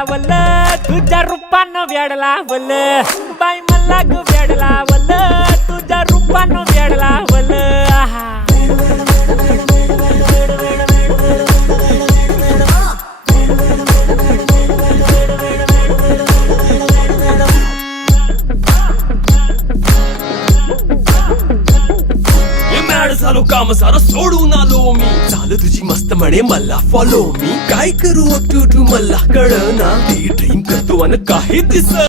वल तुझ्या रूपानं वेडला वल बाई मला ग वेडला वल तुझ्या रूपानं वेडला वल आहा झालो काम सारं सोडून आलो मी चाल तुझी मस्त म्हणे मला फॉलो मी काय करू अप टू मला कळना ड्रीम करतो आणि काही दिस